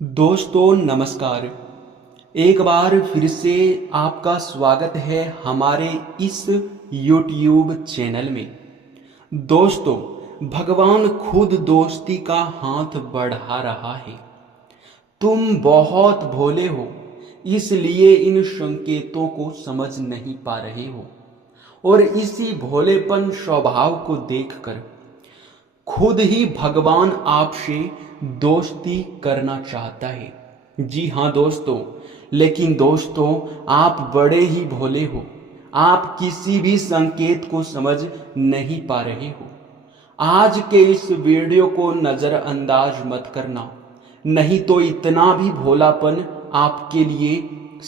दोस्तों नमस्कार। एक बार फिर से आपका स्वागत है हमारे इस YouTube चैनल में। दोस्तों, भगवान खुद दोस्ती का हाथ बढ़ा रहा है। तुम बहुत भोले हो, इसलिए इन संकेतों को समझ नहीं पा रहे हो, और इसी भोलेपन स्वभाव को देखकर खुद ही भगवान आपसे दोस्ती करना चाहता है। जी हाँ दोस्तों, लेकिन दोस्तों आप बड़े ही भोले हो। आप किसी भी संकेत को समझ नहीं पा रहे हो। आज के इस वीडियो को नज़रअंदाज मत करना, नहीं तो इतना भी भोलापन आपके लिए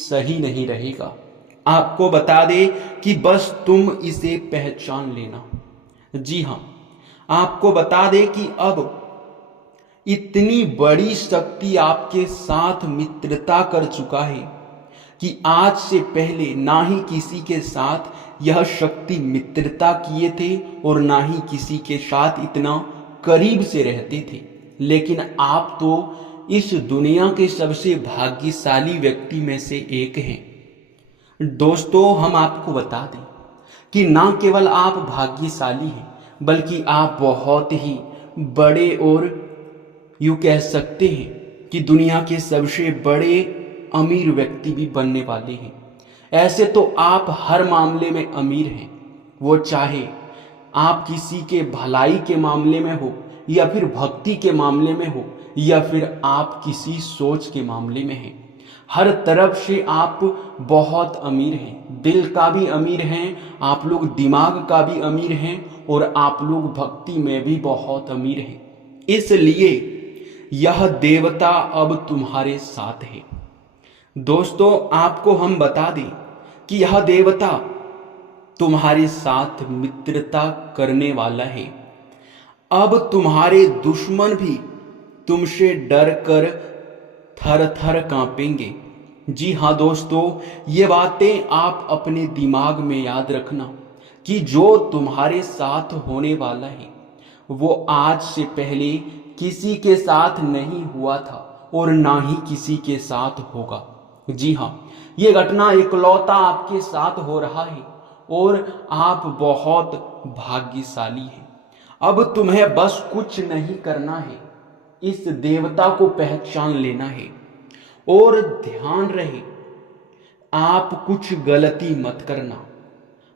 सही नहीं रहेगा। आपको बता दे कि बस तुम इसे पहचान लेना। जी हाँ, आपको बता दे कि अब इतनी बड़ी शक्ति आपके साथ मित्रता कर चुका है कि आज से पहले ना ही किसी के साथ यह शक्ति मित्रता किए थे और ना ही किसी के साथ इतना करीब से रहते थे। लेकिन आप तो इस दुनिया के सबसे भाग्यशाली व्यक्ति में से एक हैं। दोस्तों, हम आपको बता दें कि ना केवल आप भाग्यशाली हैं, बल्कि आप बहुत ही बड़े और यूँ कह सकते हैं कि दुनिया के सबसे बड़े अमीर व्यक्ति भी बनने वाले हैं। ऐसे तो आप हर मामले में अमीर हैं, वो चाहे आप किसी के भलाई के मामले में हो, या फिर भक्ति के मामले में हो, या फिर आप किसी सोच के मामले में हैं। हर तरफ से आप बहुत अमीर हैं। दिल का भी अमीर हैं आप लोग, दिमाग का भी अमीर हैं, और आप लोग भक्ति में भी बहुत अमीर हैं। इसलिए यह देवता अब तुम्हारे साथ है। दोस्तों, आपको हम बता दें कि यह देवता तुम्हारे साथ मित्रता करने वाला है। अब तुम्हारे दुश्मन भी तुमसे डर कर थर थर कांपेंगे। जी हाँ दोस्तों, ये बातें आप अपने दिमाग में याद रखना कि जो तुम्हारे साथ होने वाला है वो आज से पहले किसी के साथ नहीं हुआ था और ना ही किसी के साथ होगा। जी हाँ, ये घटना इकलौता आपके साथ हो रहा है और आप बहुत भाग्यशाली हैं। अब तुम्हें बस कुछ नहीं करना है, इस देवता को पहचान लेना है। और ध्यान रहे, आप कुछ गलती मत करना।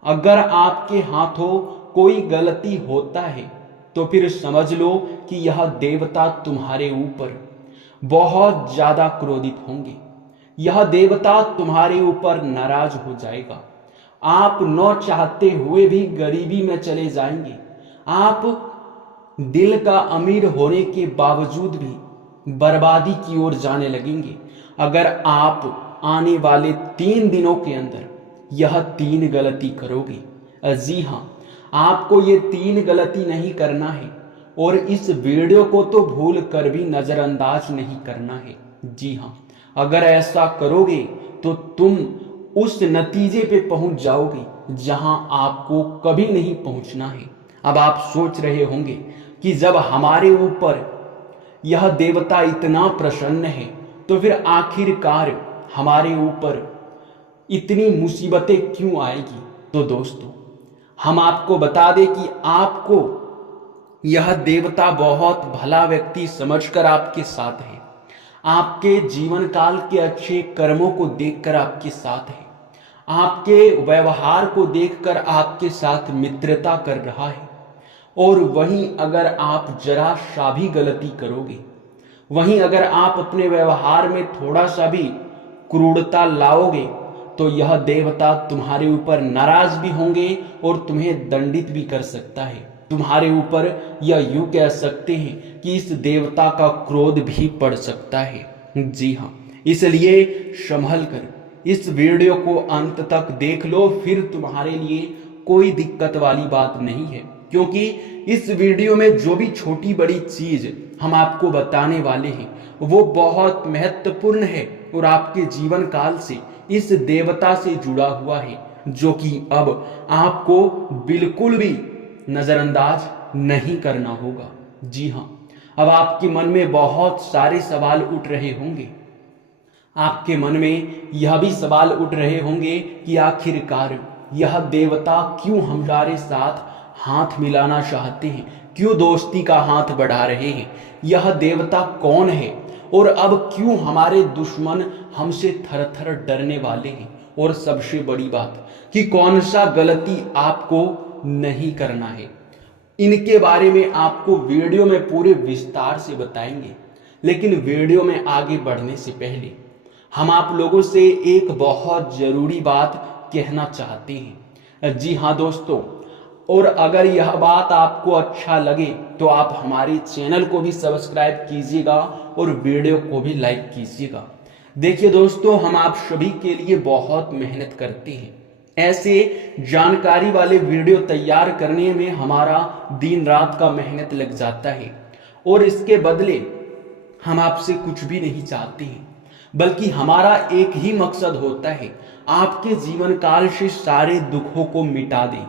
अगर आपके हाथों कोई गलती होता है तो फिर समझ लो कि यह देवता तुम्हारे ऊपर बहुत ज्यादा क्रोधित होंगे। यह देवता तुम्हारे ऊपर नाराज हो जाएगा। आप न चाहते हुए भी गरीबी में चले जाएंगे। आप दिल का अमीर होने के बावजूद भी बर्बादी की ओर जाने लगेंगे अगर आप आने वाले 3 दिनों के अंदर यह 3 गलती करोगे। जी हाँ, आपको ये 3 गलती नहीं करना है, और इस वीडियो को तो भूल कर भी नजरअंदाज नहीं करना है। जी हाँ, अगर ऐसा करोगे तो तुम उस नतीजे पे पहुंच जाओगे जहां आपको कभी नहीं पहुंचना है। अब आप सोच रहे होंगे कि जब हमारे ऊपर यह देवता इतना प्रसन्न है तो फिर आखिरकार हमारे ऊपर इतनी मुसीबतें क्यों आएगी। तो दोस्तों, हम आपको बता दें कि आपको यह देवता बहुत भला व्यक्ति समझकर आपके साथ है। आपके जीवन काल के अच्छे कर्मों को देखकर आपके साथ है। आपके व्यवहार को देखकर आपके साथ मित्रता कर रहा है। और वहीं अगर आप जरा सा भी गलती करोगे, वहीं अगर आप अपने व्यवहार में थोड़ा सा भी क्रूरता लाओगे, तो यह देवता तुम्हारे ऊपर नाराज भी होंगे और तुम्हें दंडित भी कर सकता है। तुम्हारे ऊपर यह यूं कह सकते हैं कि इस देवता का क्रोध भी पड़ सकता है। जी हाँ, इसलिए संभल कर इस वीडियो को अंत तक देख लो, फिर तुम्हारे लिए कोई दिक्कत वाली बात नहीं है। क्योंकि इस वीडियो में जो भी छोटी बड़ी चीज हम आपको बताने वाले हैं वो बहुत महत्वपूर्ण है और आपके जीवन काल से इस देवता से जुड़ा हुआ है, जो कि अब आपको बिल्कुल भी नजरअंदाज नहीं करना होगा। जी हाँ, अब आपके मन में बहुत सारे सवाल उठ रहे होंगे। आपके मन में यह भी सवाल उठ रहे होंगे कि आखिरकार यह देवता क्यों हमारे साथ हाथ मिलाना चाहते हैं, क्यों दोस्ती का हाथ बढ़ा रहे हैं, यह देवता कौन है और अब क्यों हमारे दुश्मन हमसे थर थर डरने वाले हैं। और सबसे बड़ी बात कि कौन सा गलती आपको नहीं करना है, इनके बारे में आपको वीडियो में पूरे विस्तार से बताएंगे। लेकिन वीडियो में आगे बढ़ने से पहले हम आप लोगों से एक बहुत जरूरी बात कहना चाहते हैं। जी हाँ दोस्तों, और अगर यह बात आपको अच्छा लगे तो आप हमारे चैनल को भी सब्सक्राइब कीजिएगा और वीडियो को भी लाइक कीजिएगा। देखिए दोस्तों, हम आप सभी के लिए बहुत मेहनत करते हैं। ऐसे जानकारी वाले वीडियो तैयार करने में हमारा दिन रात का मेहनत लग जाता है और इसके बदले हम आपसे कुछ भी नहीं चाहते हैं, बल्कि हमारा एक ही मकसद होता है, आपके जीवन काल से सारे दुखों को मिटा दें,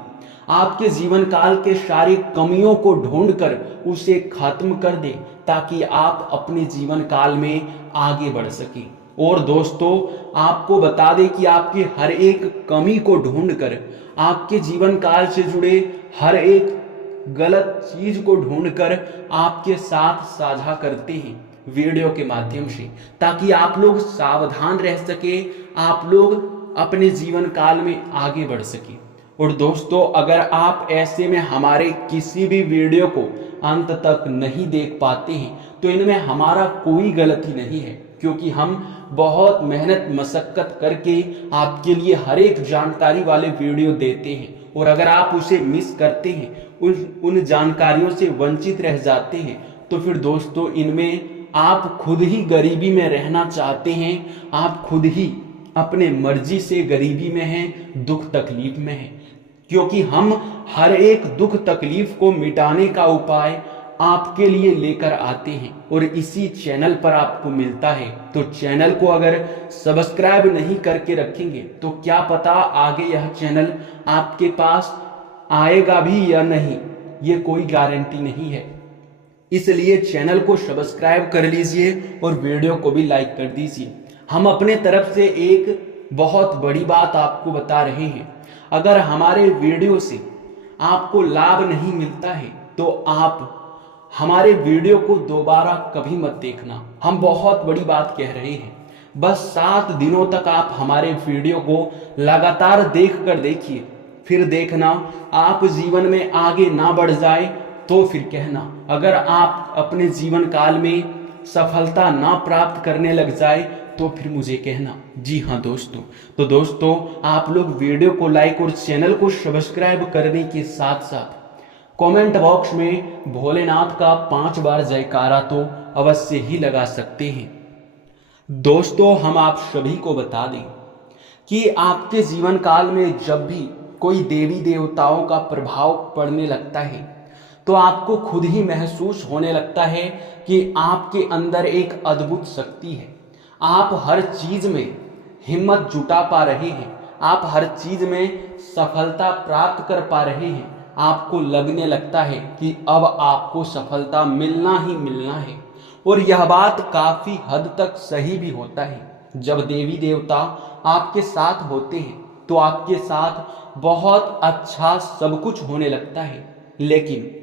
आपके जीवन काल के सारे कमियों को ढूंढकर उसे खत्म कर दें, ताकि आप अपने जीवन काल में आगे बढ़ सकें। और दोस्तों, आपको बता दें कि आपके हर एक कमी को ढूंढकर, आपके जीवन काल से जुड़े हर एक गलत चीज को ढूंढकर आपके साथ साझा करते हैं वीडियो के माध्यम से, ताकि आप लोग सावधान रह सके, आप लोग अपने जीवन काल में आगे बढ़ सके। और दोस्तों, अगर आप ऐसे में हमारे किसी भी वीडियो को अंत तक नहीं देख पाते हैं तो इनमें हमारा कोई गलती नहीं है, क्योंकि हम बहुत मेहनत मशक्कत करके आपके लिए हर एक जानकारी वाले वीडियो देते हैं। और अगर आप उसे मिस करते हैं, उन जानकारियों से वंचित रह जाते हैं, तो फिर दोस्तों इनमें आप खुद ही गरीबी में रहना चाहते हैं, आप खुद ही अपने मर्जी से गरीबी में हैं, दुख तकलीफ में हैं। क्योंकि हम हर एक दुख तकलीफ को मिटाने का उपाय आपके लिए लेकर आते हैं और इसी चैनल पर आपको मिलता है। तो चैनल को अगर सब्सक्राइब नहीं करके रखेंगे तो क्या पता आगे यह चैनल आपके पास आएगा भी या नहीं, ये कोई गारंटी नहीं है। इसलिए चैनल को सब्सक्राइब कर लीजिए और वीडियो को भी लाइक कर दीजिए। हम अपने तरफ से एक बहुत बड़ी बात आपको बता रहे हैं, अगर हमारे वीडियो से आपको लाभ नहीं मिलता है तो आप हमारे वीडियो को दोबारा कभी मत देखना। हम बहुत बड़ी बात कह रहे हैं, बस 7 दिनों तक आप हमारे वीडियो को लगातार देख कर देखिए, फिर देखना आप जीवन में आगे ना बढ़ जाए तो फिर कहना। अगर आप अपने जीवन काल में सफलता ना प्राप्त करने लग जाए तो फिर मुझे कहना। जी हाँ दोस्तों, तो दोस्तों आप लोग वीडियो को लाइक और चैनल को सब्सक्राइब करने के साथ साथ कमेंट बॉक्स में भोलेनाथ का 5 बार जयकारा तो अवश्य ही लगा सकते हैं। दोस्तों, हम आप सभी को बता दें कि आपके जीवन काल में जब भी कोई देवी देवताओं का प्रभाव पड़ने लगता है तो आपको खुद ही महसूस होने लगता है कि आपके अंदर एक अद्भुत शक्ति है। आप हर चीज में हिम्मत जुटा पा रहे हैं, आप हर चीज में सफलता प्राप्त कर पा रहे हैं। आपको लगने लगता है कि अब आपको सफलता मिलना ही मिलना है। और यह बात काफी हद तक सही भी होता है। जब देवी देवता आपके साथ होते हैं तो आपके साथ बहुत अच्छा सब कुछ होने लगता है। लेकिन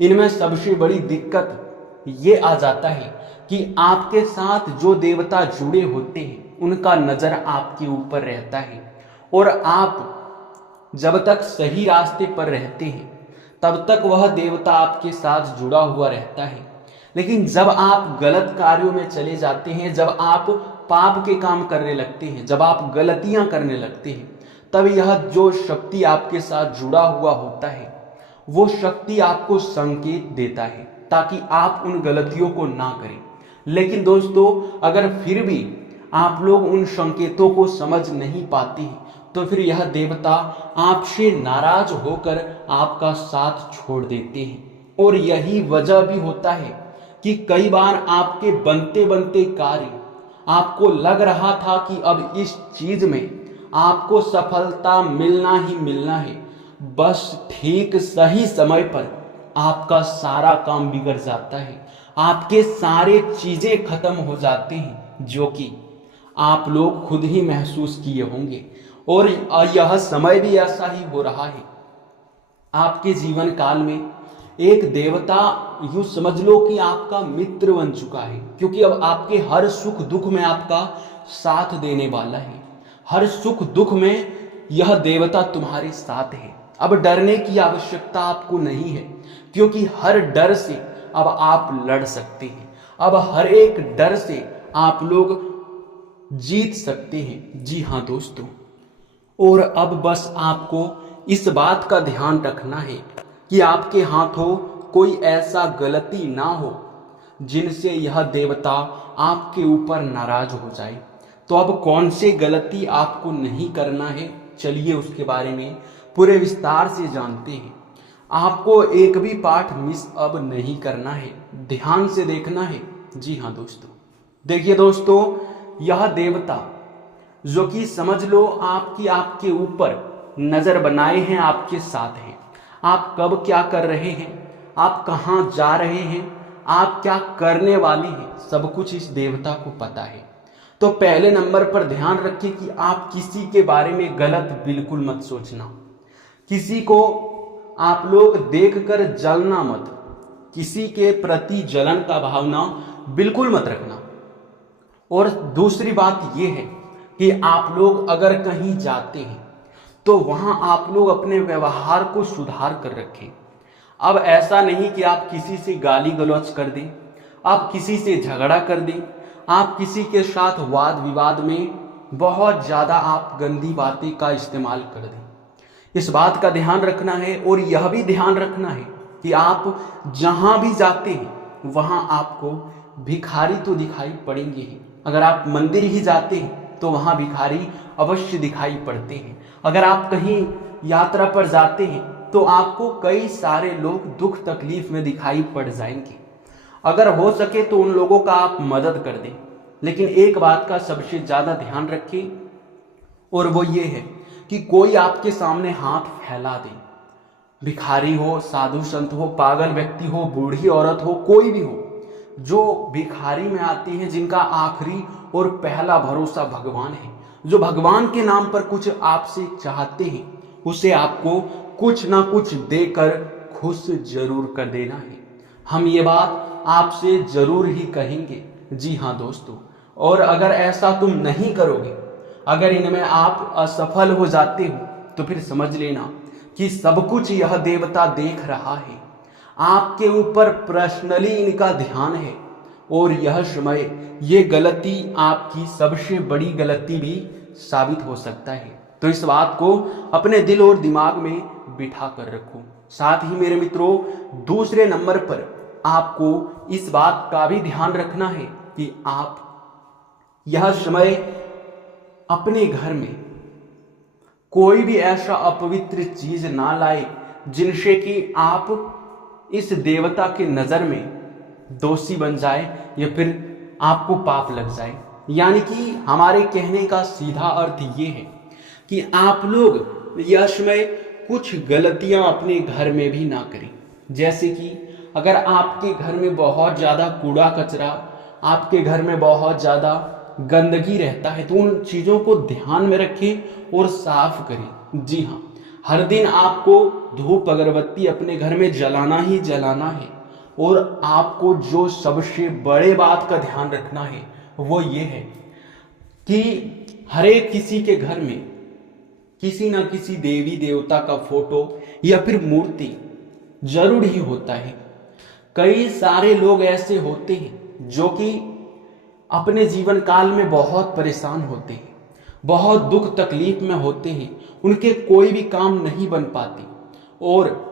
इनमें सबसे बड़ी दिक्कत ये आ जाता है कि आपके साथ जो देवता जुड़े होते हैं उनका नजर आपके ऊपर रहता है, और आप जब तक सही रास्ते पर रहते हैं तब तक वह देवता आपके साथ जुड़ा हुआ रहता है। लेकिन जब आप गलत कार्यों में चले जाते हैं, जब आप पाप के काम करने लगते हैं, जब आप गलतियां करने लगते हैं, तब यह जो शक्ति आपके साथ जुड़ा हुआ होता है वो शक्ति आपको संकेत देता है ताकि आप उन गलतियों को ना करें। लेकिन दोस्तों, अगर फिर भी आप लोग उन संकेतों को समझ नहीं पाते हैं तो फिर यह देवता आपसे नाराज होकर आपका साथ छोड़ देते हैं। और यही वजह भी होता है कि कई बार आपके बनते बनते कार्य आपको लग रहा था कि अब इस चीज में आपको सफलता मिलना ही मिलना है, बस ठीक सही समय पर आपका सारा काम बिगड़ जाता है, आपके सारे चीजें खत्म हो जाते हैं, जो कि आप लोग खुद ही महसूस किए होंगे। और यह समय भी ऐसा ही हो रहा है। आपके जीवन काल में एक देवता यूं समझ लो कि आपका मित्र बन चुका है, क्योंकि अब आपके हर सुख दुख में आपका साथ देने वाला है। हर सुख दुख में यह देवता तुम्हारे साथ है। अब डरने की आवश्यकता आपको नहीं है, क्योंकि हर डर से अब आप लड़ सकते हैं। अब हर एक डर से आप लोग जीत सकते हैं। जी हाँ दोस्तों, और अब बस आपको इस बात का ध्यान रखना है कि आपके हाथों कोई ऐसा गलती ना हो जिनसे यह देवता आपके ऊपर नाराज हो जाए। तो अब कौन से गलती आपको नहीं करना है, चलिए उसके बारे में पूरे विस्तार से जानते हैं। आपको एक भी पाठ मिस अब नहीं करना है, ध्यान से देखना है। जी हाँ दोस्तों, देखिए दोस्तों, यह देवता जो कि समझ लो आपके ऊपर नजर बनाए हैं, आपके साथ हैं। आप कब क्या कर रहे हैं, आप कहाँ जा रहे हैं, आप क्या करने वाले हैं, सब कुछ इस देवता को पता है। तो पहले नंबर पर ध्यान रखिए कि आप किसी के बारे में गलत बिल्कुल मत सोचना। किसी को आप लोग देखकर जलना मत, किसी के प्रति जलन का भावना बिल्कुल मत रखना। और दूसरी बात यह है कि आप लोग अगर कहीं जाते हैं तो वहां आप लोग अपने व्यवहार को सुधार कर रखें। अब ऐसा नहीं कि आप किसी से गाली गलौज कर दें, आप किसी से झगड़ा कर दें, आप किसी के साथ वाद विवाद में बहुत ज्यादा आप गंदी बातें का इस्तेमाल कर दें। इस बात का ध्यान रखना है। और यह भी ध्यान रखना है कि आप जहां भी जाते हैं वहां आपको भिखारी तो दिखाई पड़ेंगे ही। अगर आप मंदिर ही जाते हैं तो वहां भिखारी अवश्य दिखाई पड़ते हैं। अगर आप कहीं यात्रा पर जाते हैं तो आपको कई सारे लोग दुख तकलीफ में दिखाई पड़ जाएंगे। अगर हो सके तो उन लोगों का आप मदद कर दें, लेकिन एक बात का सबसे ज्यादा ध्यान रखें, और वो ये है कि कोई आपके सामने हाथ फैला दे, भिखारी हो, साधु संत हो, पागल व्यक्ति हो, बूढ़ी औरत हो, कोई भी हो, जो भिखारी में आती हैं, जिनका आखिरी और पहला भरोसा भगवान है, जो भगवान के नाम पर कुछ आपसे चाहते हैं, उसे आपको कुछ ना कुछ देकर खुश जरूर कर देना है। हम ये बात आपसे जरूर ही कहेंगे। जी हाँ दोस्तों, और अगर ऐसा तुम नहीं करोगे, अगर इनमें आप असफल हो जाते हो, तो फिर समझ लेना कि सब कुछ यह देवता देख रहा है। आपके ऊपर पर्सनली इनका ध्यान है, और यह समय ये गलती आपकी सबसे बड़ी गलती भी साबित हो सकता है। तो इस बात को अपने दिल और दिमाग में बिठा कर रखो। साथ ही मेरे मित्रों, दूसरे नंबर पर आपको इस बात का भी ध्यान रखना है कि आप यह समय अपने घर में कोई भी ऐसा अपवित्र चीज ना लाए जिनसे कि आप इस देवता के नजर में दोषी बन जाए या फिर आपको पाप लग जाए। यानी कि हमारे कहने का सीधा अर्थ ये है कि आप लोग यह समय कुछ गलतियां अपने घर में भी ना करें। जैसे कि अगर आपके घर में बहुत ज्यादा कूड़ा कचरा, आपके घर में बहुत ज्यादा गंदगी रहता है, तो उन चीजों को ध्यान में रखें और साफ करें। जी हाँ, हर दिन आपको धूप अगरबत्ती अपने घर में जलाना ही जलाना है। और आपको जो सबसे बड़े बात का ध्यान रखना है वो ये है कि हर एक किसी के घर में किसी न किसी देवी देवता का फोटो या फिर मूर्ति जरूर ही होता है। कई सारे लोग ऐसे होते हैं जो कि अपने जीवन काल में बहुत परेशान होते हैं, बहुत दुख तकलीफ में होते हैं, उनके कोई भी काम नहीं बन पाते और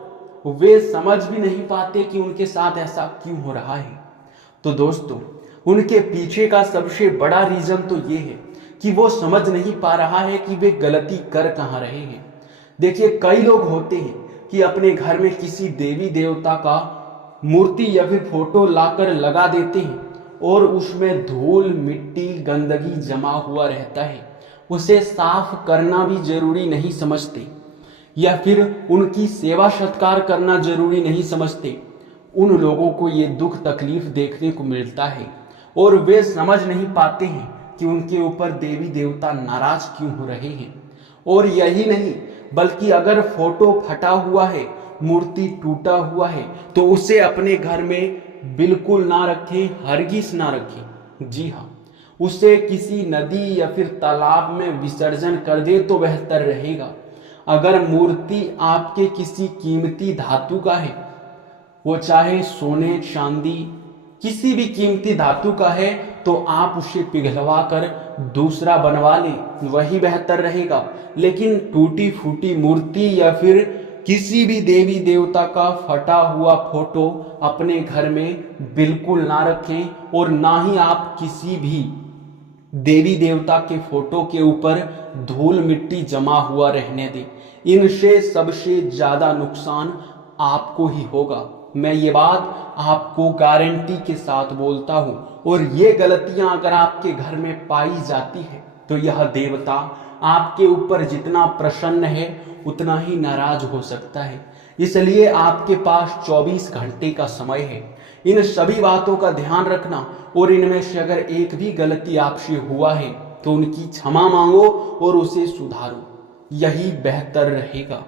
वे समझ भी नहीं पाते कि उनके साथ ऐसा क्यों हो रहा है। तो दोस्तों, उनके पीछे का सबसे बड़ा रीजन तो ये है कि वो समझ नहीं पा रहा है कि वे गलती कर कहाँ रहे हैं। देखिए, कई लोग होते हैं कि अपने घर में किसी देवी देवता का मूर्ति या फिर फोटो लाकर लगा देते हैं और उसमें धूल मिट्टी गंदगी जमा हुआ रहता है। उसे साफ करना भी जरूरी नहीं समझते या फिर उनकी सेवा सत्कार करना जरूरी नहीं समझते। उन लोगों को ये दुख तकलीफ देखने को मिलता है और वे समझ नहीं पाते हैं कि उनके ऊपर देवी देवता नाराज क्यों हो रहे हैं। और यही नहीं, बल्कि अगर फोटो फटा हुआ है, मूर्ति टूटा हुआ है, तो उसे अपने घर में बिल्कुल ना रखें, हरगिज ना रखें। जी हाँ, उसे किसी नदी या फिर तालाब में विसर्जन कर दे तो बेहतर रहेगा। अगर मूर्ति आपके किसी कीमती धातु का है, वो चाहे सोने चांदी किसी भी कीमती धातु का है, तो आप उसे पिघलवा कर दूसरा बनवा लें, वही बेहतर रहेगा। लेकिन टूटी फूटी मूर्ति या फिर किसी भी देवी देवता का फटा हुआ फोटो अपने घर में बिल्कुल ना रखें और ना ही आप किसी भी देवी देवता के फोटो के ऊपर धूल मिट्टी जमा हुआ रहने दें। इनसे सबसे ज्यादा नुकसान आपको ही होगा। मैं ये बात आपको गारंटी के साथ बोलता हूं। और ये गलतियां अगर आपके घर में पाई जाती है तो यह देवता आपके ऊपर जितना प्रसन्न है उतना ही नाराज हो सकता है। इसलिए आपके पास 24 घंटे का समय है। इन सभी बातों का ध्यान रखना और इनमें से अगर एक भी गलती आपसे हुआ है तो उनकी क्षमा मांगो और उसे सुधारो, यही बेहतर रहेगा।